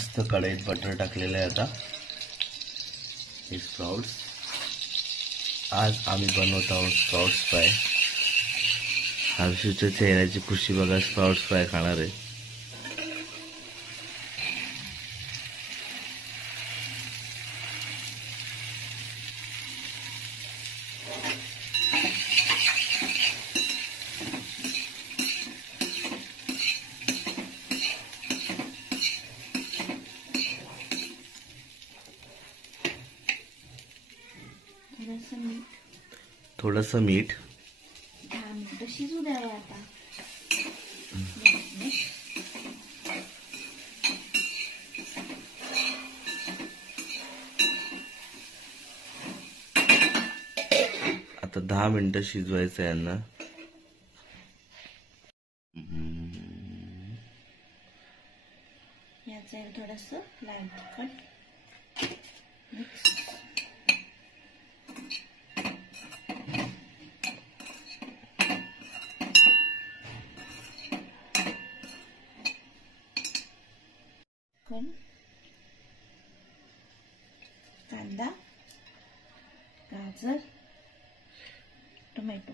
मस्त कढईत बटर टाकलेलं आहे आता। हे स्प्राउट्स आज आम्ही बनवत आहोत स्प्राउट्स फ्राय। हर्षूच्या चेहऱ्याची खुशी बघा, स्प्राउट्स फ्राय खाणार आहे। थोडंसं मीठ 10 मिनिटं शिजू द्यावं आता। आता 10 मिनिटं शिजवायचं यांना। याचं थोडंसं लाल तिखट मिक्स। कांदा, गाजर, टोमॅटो,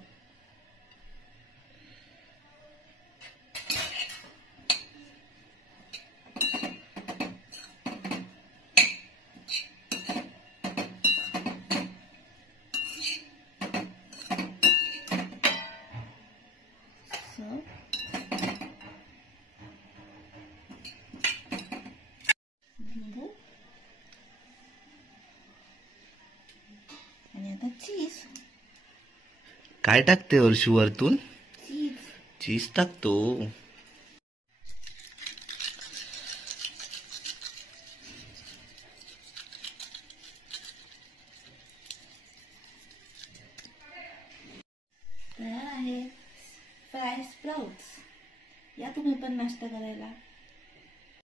लिंबू आणि आता चीज। काय टाकते वर्षी वरतून? चीज। चीज टाकतो। तयार आहे फ्राय स्प्राउट्स। या तुम्ही पण नाश्ता करायला।